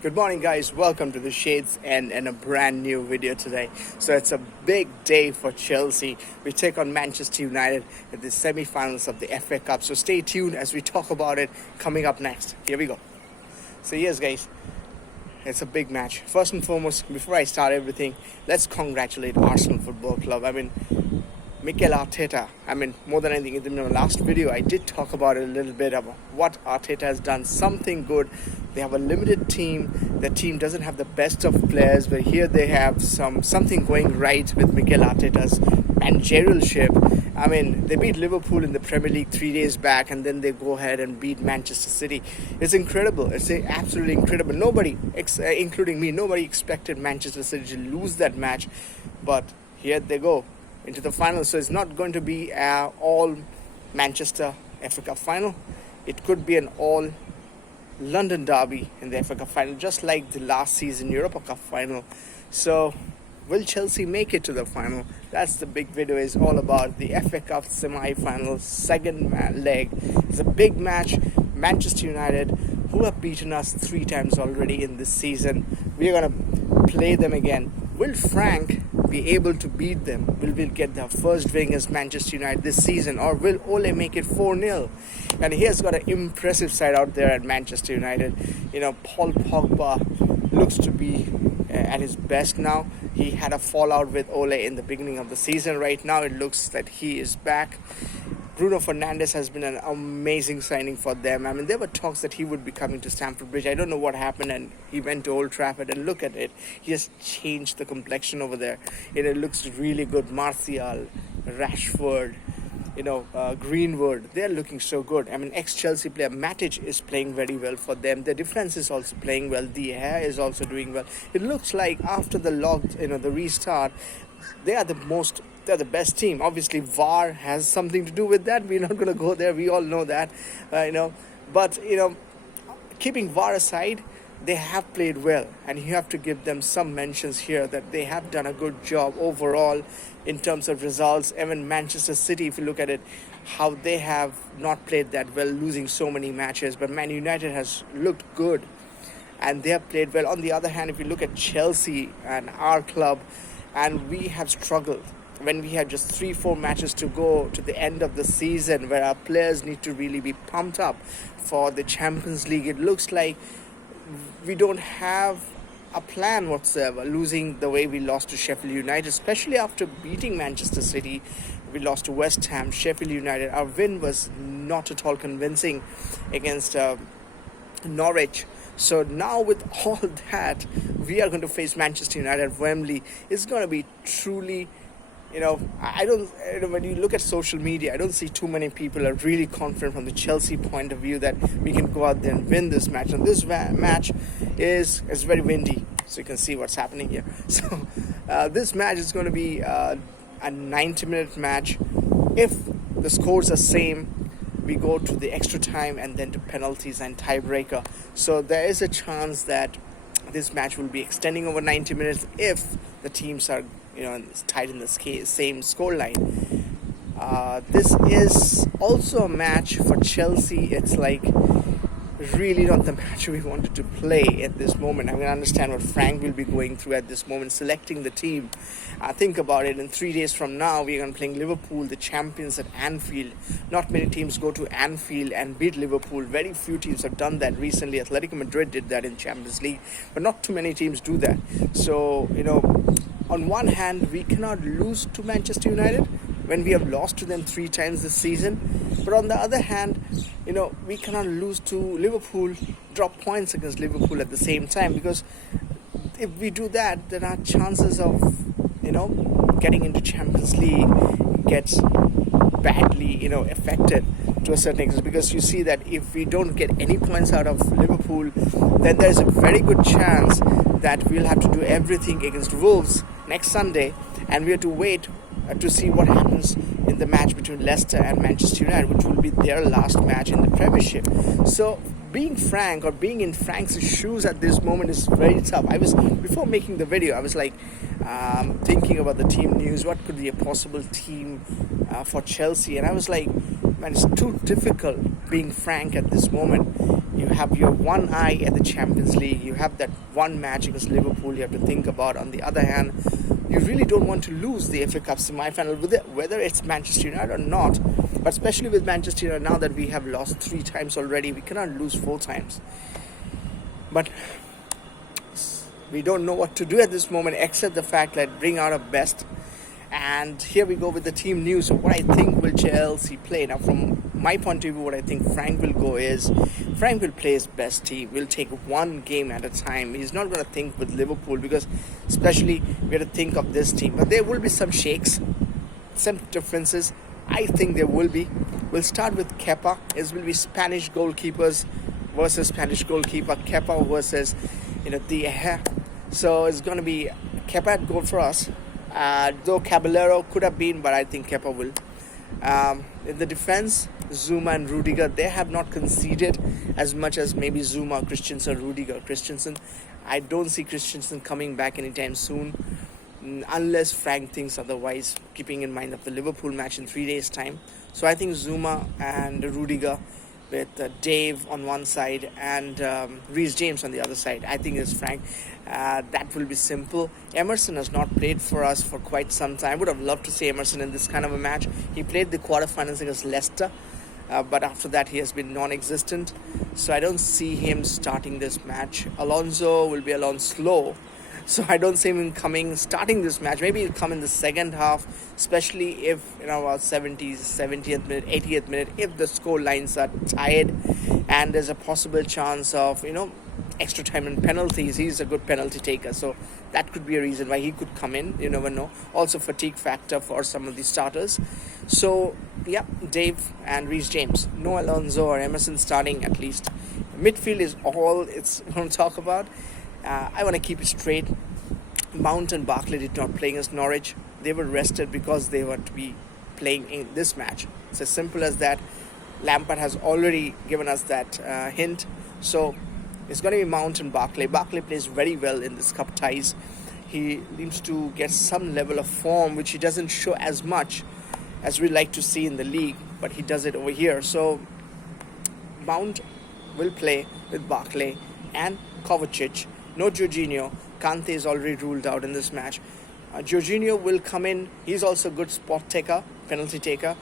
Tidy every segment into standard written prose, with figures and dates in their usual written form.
Good morning, guys. Welcome to the Shades and a brand new video today. So it's a big day for Chelsea. We take on Manchester United in the semi-finals of the FA Cup. So stay tuned as we talk about it coming up next. Here we go. So yes, guys, it's a big match. First and foremost, before I start everything, let's congratulate Arsenal Football Club. Mikel Arteta. More than anything, in the last video, I did talk about it a little bit about what Arteta has done. Something good. They have a limited team. The team doesn't have the best of players, but here they have something going right with Mikel Arteta's managerialship. They beat Liverpool in the Premier League 3 days back, and then they go ahead and beat Manchester City. It's incredible. It's absolutely incredible. Nobody, including me, nobody expected Manchester City to lose that match, but here they go into the final. So it's not going to be all Manchester FA Cup final. It could be an all London derby in the FA Cup final, just like the last season Europa Cup final. So will Chelsea make it to the final? That's the big video is all about. The FA Cup semi-final second leg. It's a big match. Manchester United, who have beaten us 3 times already in this season, we're going to play them again. Will Frank be able to beat them? Will we get their first win against Manchester United this season, or will Ole make it 4-0? And he has got an impressive side out there at Manchester United. Paul Pogba looks to be at his best now. He had a fallout with Ole in the beginning of the season. Right now it looks that he is back. Bruno Fernandes has been an amazing signing for them. There were talks that he would be coming to Stamford Bridge. I don't know what happened, and he went to Old Trafford, and look at it. He has changed the complexion over there. It looks really good. Martial, Rashford, Greenwood, they're looking so good. Ex-Chelsea player Matic is playing very well for them. The defense is also playing well. De Gea is also doing well. It looks like after the restart, they're the best team. Obviously, VAR has something to do with that. We're not going to go there. We all know that, But, keeping VAR aside, they have played well. And you have to give them some mentions here that they have done a good job overall in terms of results. Even Manchester City, if you look at it, how they have not played that well, losing so many matches. But Man United has looked good, and they have played well. On the other hand, if you look at Chelsea and our club, and we have struggled when we have just 3-4 matches to go to the end of the season, where our players need to really be pumped up for the Champions League. It looks like we don't have a plan whatsoever, losing the way we lost to Sheffield United, especially after beating Manchester City. We lost to West Ham, Sheffield United. Our win was not at all convincing against Norwich. So now with all that, we are going to face Manchester United at Wembley. It's going to be truly, when you look at social media, I don't see too many people are really confident from the Chelsea point of view that we can go out there and win this match. And this match is very windy, so you can see what's happening here. So this match is going to be a 90-minute match. If the scores are same, we go to the extra time and then to penalties and tiebreaker. So there is a chance that this match will be extending over 90 minutes if the teams are tied in the same scoreline. This is also a match for Chelsea. It's like really not the match we wanted to play at this moment. I understand what Frank will be going through at this moment, selecting the team. Think about it. In 3 days from now, we're going to play Liverpool, the champions, at Anfield. Not many teams go to Anfield and beat Liverpool. Very few teams have done that recently. Atletico Madrid did that in Champions League, but not too many teams do that. So, on one hand, we cannot lose to Manchester United when we have lost to them 3 times this season. But on the other hand, we cannot lose to Liverpool, drop points against Liverpool at the same time, because if we do that, then our chances of, getting into Champions League gets badly, affected to a certain extent, because you see that if we don't get any points out of Liverpool, then there's a very good chance that we'll have to do everything against Wolves next Sunday, and we have to wait to see what happens in the match between Leicester and Manchester United, which will be their last match in the Premiership. So being Frank, or being in Frank's shoes at this moment, is very tough. Before making the video, I was like thinking about the team news. What could be a possible team for Chelsea? And I was like, man, it's too difficult being Frank at this moment. You have your one eye at the Champions League. You have that one match against Liverpool you have to think about. On the other hand, you really don't want to lose the FA Cup semi-final, whether it's Manchester United or not. But especially with Manchester United, now that we have lost 3 times already, we cannot lose 4 times. But we don't know what to do at this moment except the fact that bring out our best. And here we go with the team news. So what I think will Chelsea play. Now from my point of view, what I think Frank will go is, Frank will play his best team. We'll take one game at a time. He's not going to think with Liverpool, because especially we have to think of this team. But there will be some shakes, some differences. I think there will be. We'll start with Kepa. It will be Spanish goalkeepers versus Spanish goalkeeper. Kepa versus De Gea. So it's going to be Kepa at goal for us. Though Caballero could have been, but I think Kepa will. In the defense, Zuma and Rudiger, they have not conceded as much as maybe Zuma, Christensen, Rudiger. I don't see Christensen coming back anytime soon, unless Frank thinks otherwise, keeping in mind of the Liverpool match in 3 days' time. So I think Zuma and Rudiger, with Dave on one side and Reece James on the other side. I think it's Frank. That will be simple. Emerson has not played for us for quite some time. I would have loved to see Emerson in this kind of a match. He played the quarterfinals against Leicester, but after that he has been non-existent. So I don't see him starting this match. Alonso will be along slow. So I don't see him starting this match. Maybe he'll come in the second half, especially if, about 70th minute, 80th minute, if the score lines are tied and there's a possible chance of, extra time and penalties. He's a good penalty taker. So that could be a reason why he could come in. You never know. Also fatigue factor for some of the starters. So, yeah, Dave and Reece James. No Alonso or Emerson starting at least. Midfield is all it's going to talk about. I want to keep it straight. Mount and Barkley did not play against Norwich. They were rested because they were to be playing in this match. It's as simple as that. Lampard has already given us that hint. So it's going to be Mount and Barkley. Barkley plays very well in this cup ties. He seems to get some level of form, which he doesn't show as much as we like to see in the league, but he does it over here. So Mount will play with Barkley and Kovacic. No Jorginho. Kante is already ruled out in this match. Jorginho will come in. He's also a good spot taker, penalty taker.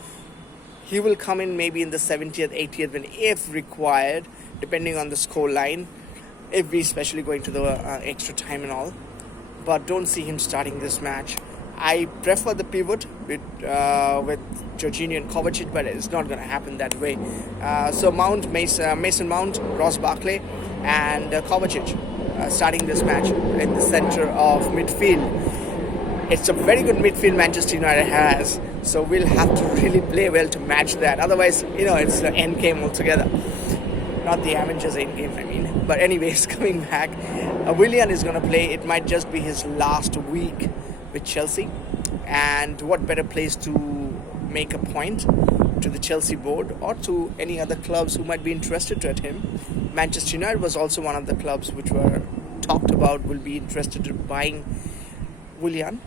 He will come in maybe in the 70th, 80th minute if required, depending on the score line, if we especially going to the extra time and all. But don't see him starting this match. I prefer the pivot with Jorginho and Kovacic, but it's not going to happen that way. So Mount, Mason Mount, Ross Barkley, and Kovacic starting this match in the center of midfield. It's a very good midfield Manchester United has, so we'll have to really play well to match that. Otherwise, it's the end game altogether. Not the Avengers end game, I mean. But anyways, coming back, Willian is going to play. It might just be his last week with Chelsea. And what better place to make a point to the Chelsea board or to any other clubs who might be interested at him. Manchester United was also one of the clubs which were talked about will be interested in buying Willian.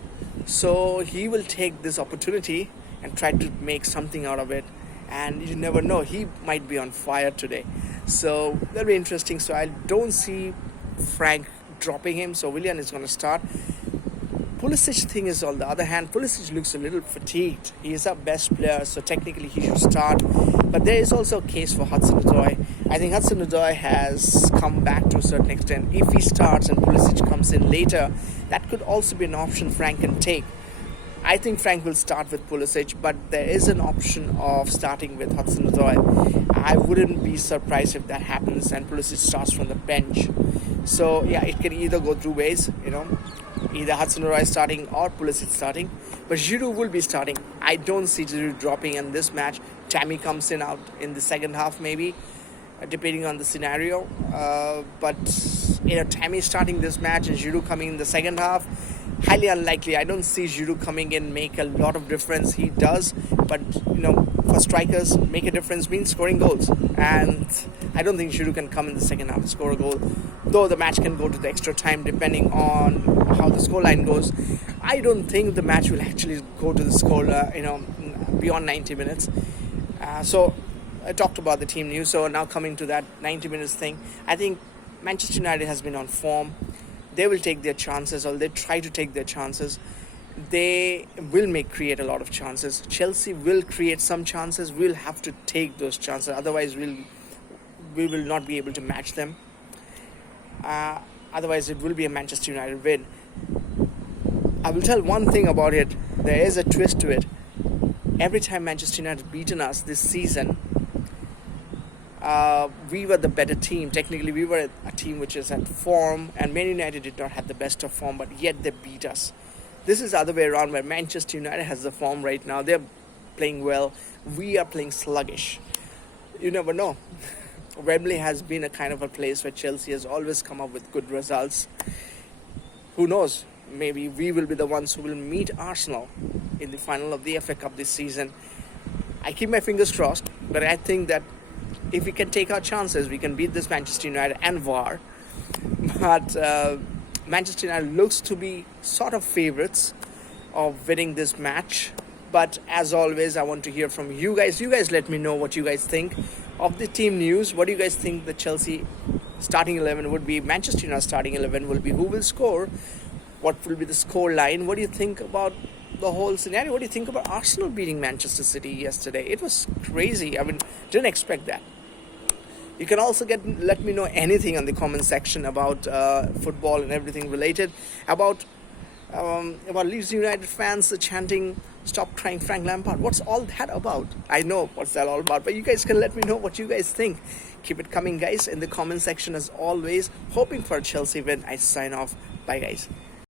So he will take this opportunity and try to make something out of it. And you never know, he might be on fire today. So that'll be interesting. So I don't see Frank dropping him. So Willian is going to start. Pulisic thing is, on the other hand, Pulisic looks a little fatigued. He is our best player, so technically he should start. But there is also a case for Hudson-Odoi. I think Hudson-Odoi has come back to a certain extent. If he starts and Pulisic comes in later, that could also be an option Frank can take. I think Frank will start with Pulisic, but there is an option of starting with Hudson-Odoi. I wouldn't be surprised if that happens and Pulisic starts from the bench. So, yeah, it can either go two ways, either Hudson-Odoi starting or Pulisic starting. But Giroud will be starting. I don't see Giroud dropping in this match. Tammy comes in out in the second half maybe, depending on the scenario. But Tammy starting this match and Giroud coming in the second half, highly unlikely. I don't see Giroud coming in make a lot of difference. He does, but for strikers, make a difference means scoring goals. And I don't think Giroud can come in the second half and score a goal. Though the match can go to the extra time depending on how the scoreline goes. I don't think the match will actually go to the score, beyond 90 minutes. So I talked about the team news. So now coming to that 90 minutes thing, I think Manchester United has been on form. They will take their chances, or they try to take their chances. They will create a lot of chances. Chelsea will create some chances. We'll have to take those chances. Otherwise, we will not be able to match them. Otherwise, it will be a Manchester United win. I will tell one thing about it. There is a twist to it. Every time Manchester United beaten us this season, we were the better team. Technically, we were a team which is at form, and Man United did not have the best of form, but yet they beat us. This is the other way around, where Manchester United has the form right now. They're playing well. We are playing sluggish. You never know. Wembley has been a kind of a place where Chelsea has always come up with good results. Who knows? Maybe we will be the ones who will meet Arsenal in the final of the FA Cup this season. I keep my fingers crossed, but I think that if we can take our chances, we can beat this Manchester United and VAR. But Manchester United looks to be sort of favourites of winning this match. But as always, I want to hear from you guys. You guys let me know what you guys think of the team news. What do you guys think the Chelsea starting 11 would be? Manchester United starting 11 will be. Who will score? What will be the score line? What do you think about the whole scenario? What do you think about Arsenal beating Manchester City yesterday? It was crazy. I mean, didn't expect that. You can also let me know anything on the comment section about football and everything related. About Leeds United fans chanting, "Stop crying, Frank Lampard." What's all that about? I know what's that all about, but you guys can let me know what you guys think. Keep it coming, guys, in the comment section as always. Hoping for a Chelsea win. I sign off. Bye, guys.